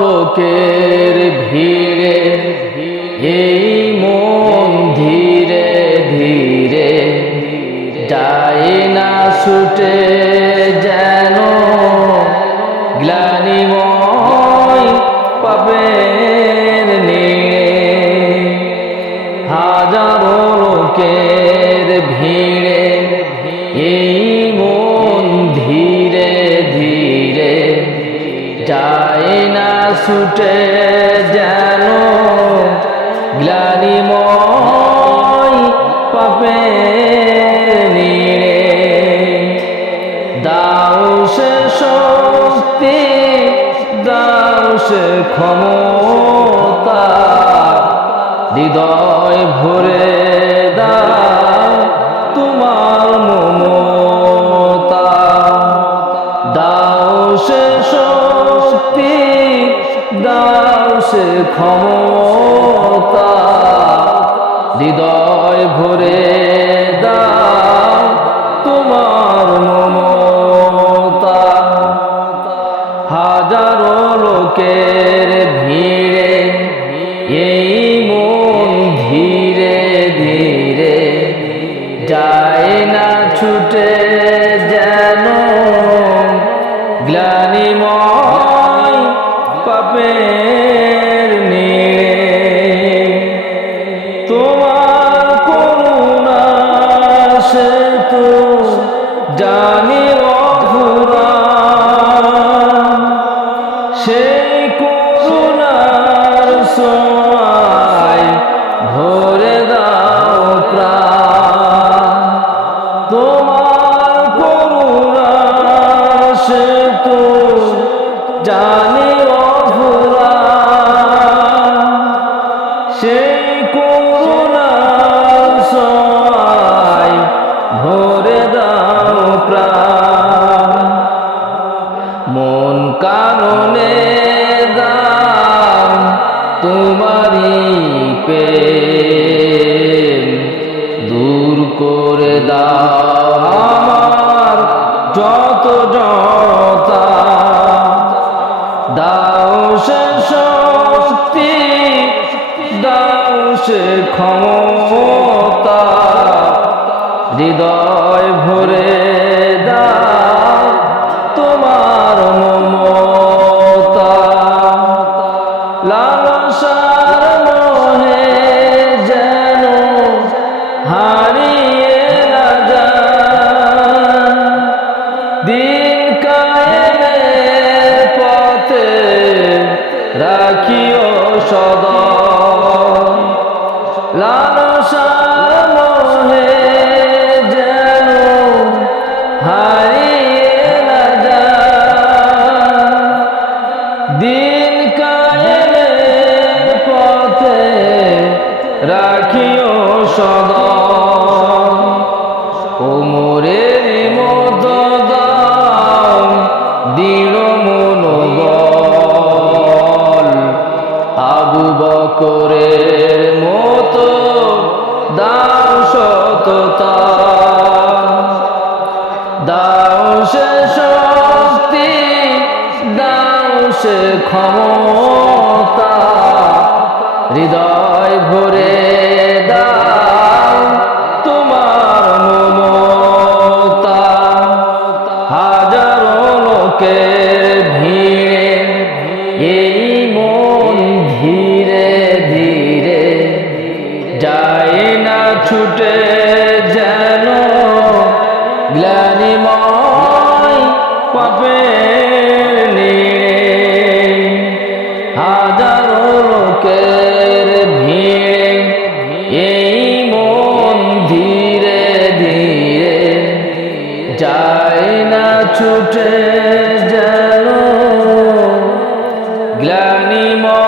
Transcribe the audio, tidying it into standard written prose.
লোকের ভিড়ে এই মন ধীরে ধীরে যায় না ছুটে, যেন গ্লানিময় পাপের নিড়ে। হাজারো লোকের ভিড়ে এই মন ধীরে ধীরে যায় না ছুটে, যেন গ্লানিময় পাপের নিড়ে। দাও সে শক্তি, দাও সে ক্ষমতা, হৃদয় ভরে দাও তোমার মমতা। দাও সে শক্তি, দাও সে ক্ষমতা, হৃদয় ভরে দাও তোমার মমতা। হাজারো লোকের ভিড়ে এই মন ধীরে ধীরে যায় না ছুটে, যেন গ্লানিময় পাপের নিড়ে। তোমার করুণা সে তো জানি অফুরান, সেই করুণার ছোঁয়ায় ভরে দাও প্রাণ। তোমার করুণা সে তো জানি অফুরান, সেই করুণার ছোঁয়ায় ভরে দাও প্রাণ। মন কাননে দাও তোমারি প্রেম, দূর করে দাও আমার যত জড়তা। দাও সে শক্তি, দাও সে ক্ষমতা, হৃদয় ভরে দাও তোমার মমতা। লালসার মোহে যেন হারিয়ে না যায়, দিন কায়েমের পথে রাখিও সদা। লালসার মোহে যেন হারিয়ে না যায়, দিন কায়েমের পথে রাখিও সদা। ওমরের মতো দাও দৃঢ় মনোবল, আবু বকরের মতো দাও সততা। দাও সে শক্তি, দাও সে ক্ষমতা, হৃদয় ভরে দাও তোমার মমতা। হাজারো লোকের ভিড়ে এই মন ধীরে ধীরে যায় না ছুটে, যেন গ্লানিময় পাপের নিড়ে। হাজারো লোকের ভিড়ে এই মন ধীরে ধীরে যায় না ছুটে, যেন গ্লানিময়